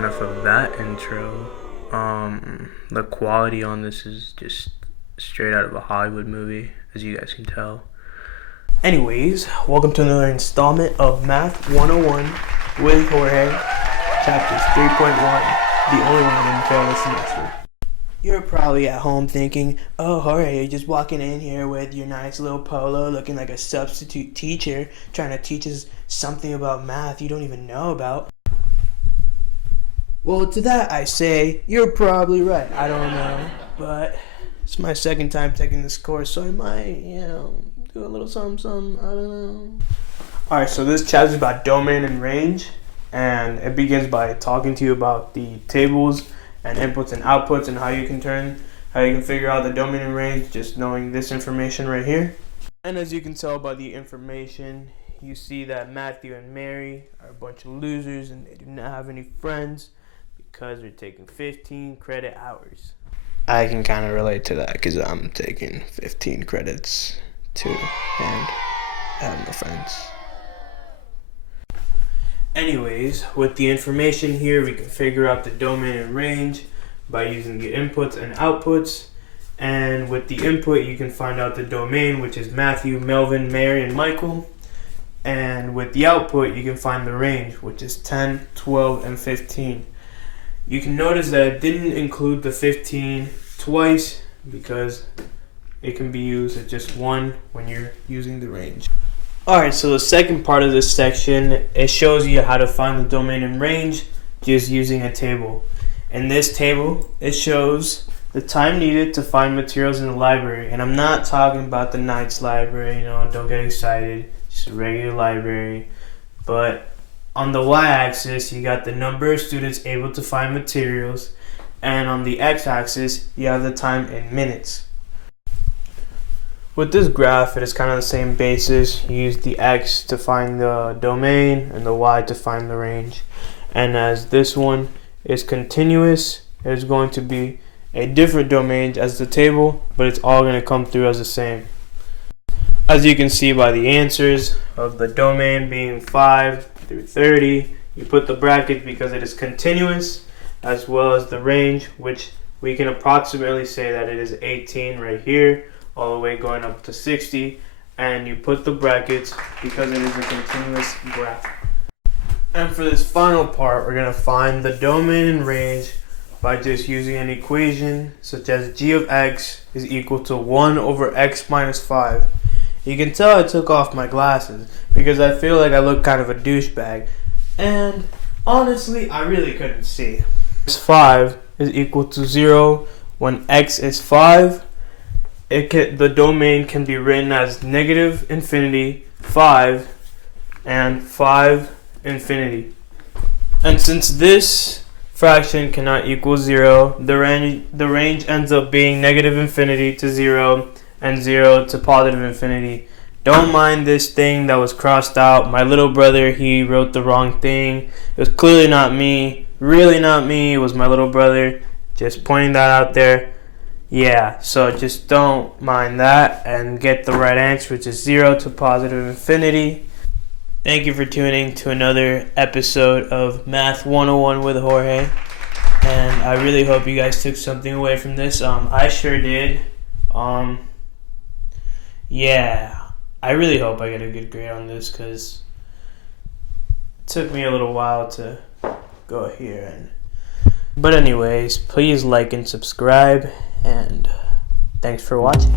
enough of that intro. The quality on this is just straight out of a Hollywood movie, as you guys can tell. Anyways, welcome to another installment of Math 101 with Jorge, Chapters 3.1, the only one in fail this semester. You're probably at home thinking, oh, Jorge, you're just walking in here with your nice little polo looking like a substitute teacher trying to teach us something about math you don't even know about. Well, to that I say, you're probably right. I don't know, but it's my second time taking this course, so I might, do a little something, I don't know. Alright, so this chapter is about domain and range, and it begins by talking to you about the tables and inputs and outputs and how you can figure out the domain and range just knowing this information right here. And as you can tell by the information, you see that Matthew and Mary are a bunch of losers and they do not have any friends because they're taking 15 credit hours. I can kind of relate to that because I'm taking 15 credits too and I have no friends. Anyways, with the information here, we can figure out the domain and range by using the inputs and outputs. And with the input, you can find out the domain, which is Matthew, Melvin, Mary, and Michael. And with the output, you can find the range, which is 10, 12, and 15. You can notice that it didn't include the 15 twice because it can be used as just one when you're using the range. Alright, so the second part of this section, it shows you how to find the domain and range just using a table. In this table, it shows the time needed to find materials in the library. And I'm not talking about the Knights library, don't get excited, just a regular library. But on the y-axis, you got the number of students able to find materials. And on the x-axis, you have the time in minutes. With this graph, it is kind of the same basis. You use the x to find the domain and the y to find the range. And as this one is continuous, it is going to be a different domain as the table, but it's all going to come through as the same. As you can see by the answers of the domain being 5 through 30, you put the bracket because it is continuous, as well as the range, which we can approximately say that it is 18 right here, all the way going up to 60, and you put the brackets because it is a continuous graph. And for this final part, we're going to find the domain and range by just using an equation such as g of x is equal to 1 over x minus 5. You can tell I took off my glasses because I feel like I look kind of a douchebag, and honestly I really couldn't see. 5 is equal to 0 when x is 5. The domain can be written as negative infinity, 5, and 5 infinity. And since this fraction cannot equal 0, the range ends up being negative infinity to 0 and 0 to positive infinity. Don't mind this thing that was crossed out. My little brother, he wrote the wrong thing. It was clearly not me, really not me, it was my little brother. Just pointing that out there. Yeah, so just don't mind that and get the right answer, which is 0 to positive infinity. Thank you for tuning to another episode of Math 101 with Jorge. And I really hope you guys took something away from this. I sure did. Yeah, I really hope I get a good grade on this because it took me a little while to go here. But anyways, please like and subscribe. And thanks for watching.